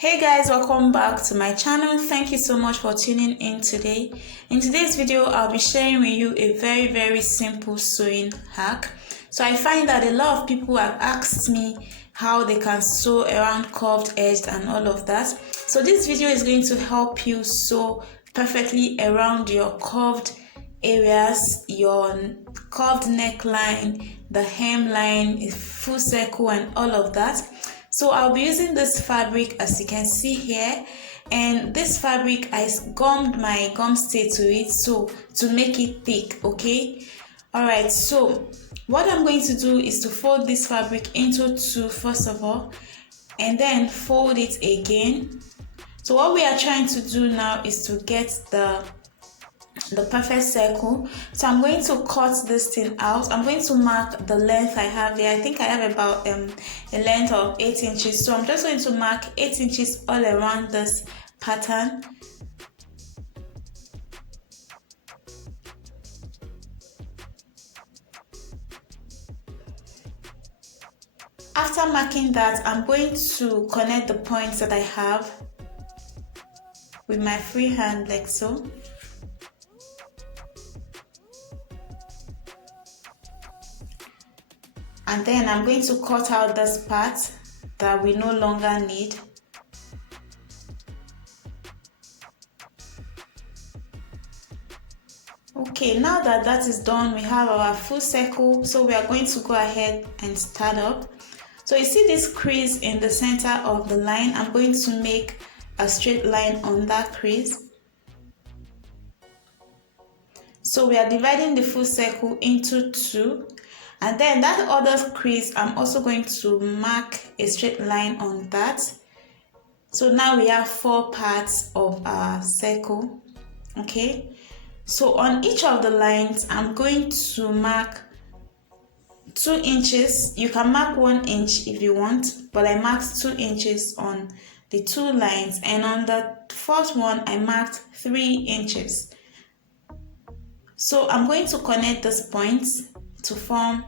Hey guys, welcome back to my channel. Thank you so much for tuning in today. In today's video, I'll be sharing with you a very simple sewing hack. So I find that a lot of people have asked me how they can sew around curved edge and all of that. So this video is going to help you sew perfectly around your curved areas, your curved neckline, the hemline, full circle and all of that. So I'll be using this fabric as you can see here, and this fabric I gummed my gum stay to it so to make it thick. Okay, all right, so what I'm going to do is to fold this fabric into two first of all, and then fold it again. So what we are trying to do now is to get the perfect circle. So I'm going to cut this thing out. I'm going to mark the length I have here. I think I have about a length of 8 inches. So I'm just going to mark 8 inches all around this pattern. After marking that, I'm going to connect the points that I have with my free hand like so. And then I'm going to cut out this part that we no longer need. Okay, now that that is done, we have our full circle. So we are going to go ahead and start up. So you see this crease in the center of the line. I'm going to make a straight line on that crease. So we are dividing the full circle into two. And then that other crease, I'm also going to mark a straight line on that. So now we have 4 parts of our circle. Okay, so on each of the lines, I'm going to mark 2 inches. You can mark 1 inch if you want, but I marked 2 inches on the 2 lines. And on the first one, I marked 3 inches. So I'm going to connect these points to form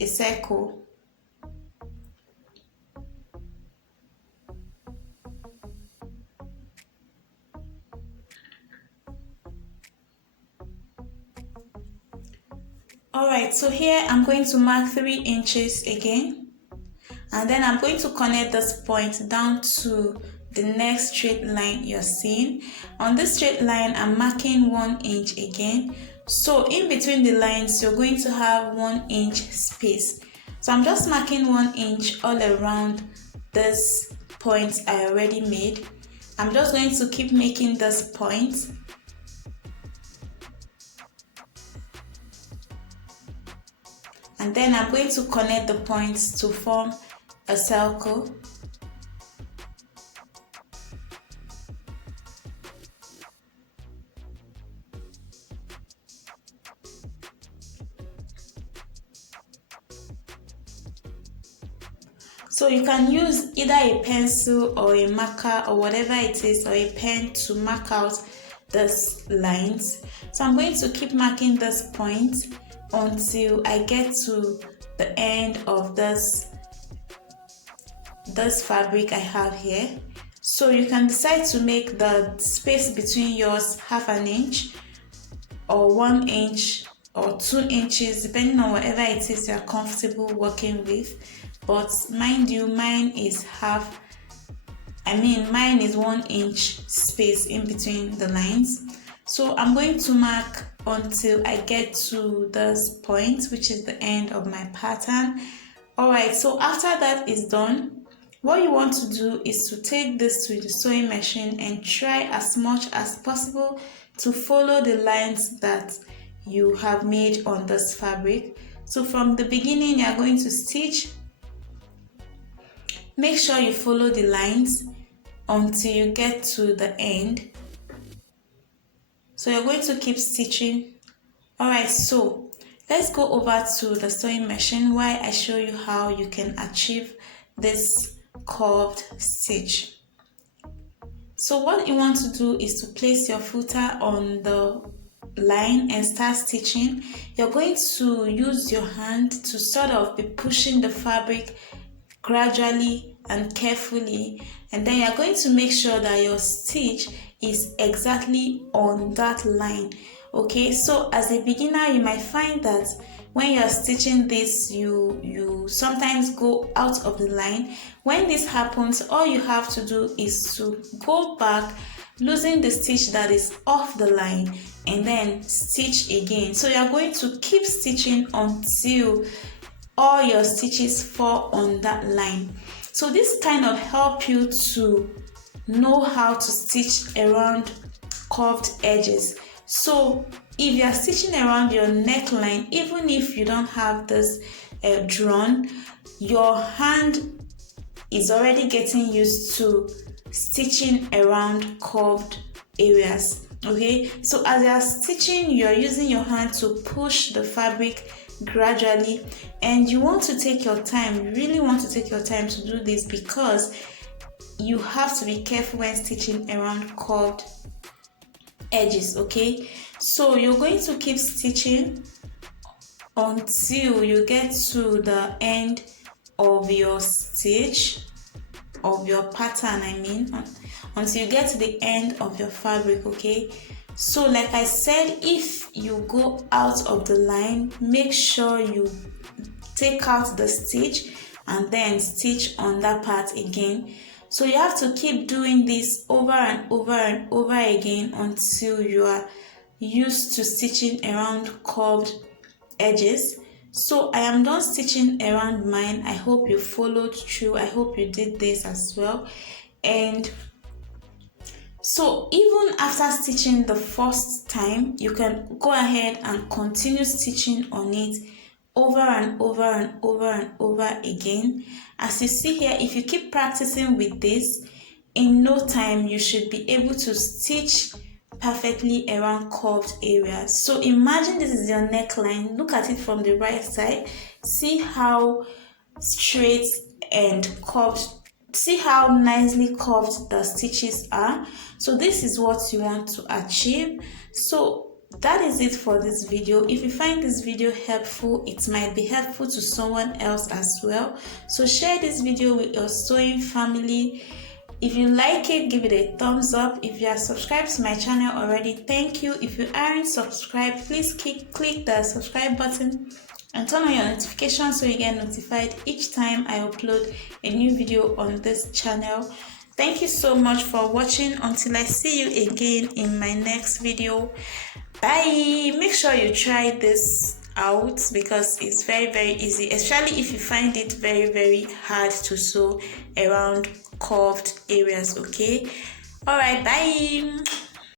a circle. Alright, so here I'm going to mark 3 inches again, and then I'm going to connect this point down to the next straight line you're seeing. On this straight line, I'm marking 1 inch again. So in between the lines, you're going to have 1 inch space. So I'm just marking 1 inch all around this point I already made. I'm just going to keep making this point. And then I'm going to connect the points to form a circle. So you can use either a pencil or a marker or whatever it is, or a pen to mark out these lines. So I'm going to keep marking this point until I get to the end of this fabric I have here. So you can decide to make the space between yours 1/2 inch or 1 inch or 2 inches, depending on whatever it is you're comfortable working with. But mind you, mine is 1 inch space in between the lines. So I'm going to mark until I get to this point, which is the end of my pattern. Alright, so after that is done, what you want to do is to take this to the sewing machine and try as much as possible to follow the lines that you have made on this fabric. So from the beginning, you are going to stitch. Make sure you follow the lines until you get to the end. So you're going to keep stitching. Alright, so let's go over to the sewing machine while I show you how you can achieve this curved stitch. So what you want to do is to place your footer on the line and start stitching. You're going to use your hand to sort of be pushing the fabric gradually and carefully, and then you're going to make sure that your stitch is exactly on that line. Okay, so as a beginner, you might find that when you're stitching this, you sometimes go out of the line. When this happens, all you have to do is to go back, losing the stitch that is off the line, and then stitch again. So you're going to keep stitching until all your stitches fall on that line. So this kind of help you to know how to stitch around curved edges. So if you are stitching around your neckline, even if you don't have this drawn, your hand is already getting used to stitching around curved areas. Okay, so as you are stitching, you are using your hand to push the fabric gradually, and you want to take your time. You really want to take your time to do this because you have to be careful when stitching around curved edges. Okay, so you're going to keep stitching until you get to the end of your stitch, of your pattern, until you get to the end of your fabric. Okay, so like I said, if you go out of the line, make sure you take out the stitch and then stitch on that part again. So you have to keep doing this over and over and over again until you are used to stitching around curved edges. So I am done stitching around mine. I hope you followed through. I hope you did this as well. And so even after stitching the first time, you can go ahead and continue stitching on it over and over and over and over again. As you see here, if you keep practicing with this, in no time you should be able to stitch perfectly around curved areas. So imagine this is your neckline. Look at it from the right side. See how straight and curved, see how nicely curved the stitches are. So this is what you want to achieve. So that is it for this video. If you find this video helpful, it might be helpful to someone else as well. So share this video with your sewing family. If you like it, give it a thumbs up. If you are subscribed to my channel already, thank you. If you aren't subscribed, please click the subscribe button and turn on your notifications so you get notified each time I upload a new video on this channel. Thank you so much for watching. Until I see you again in my next video, bye. Make sure you try this out because it's very easy, especially if you find it very hard to sew around curved areas. Okay, all right, bye.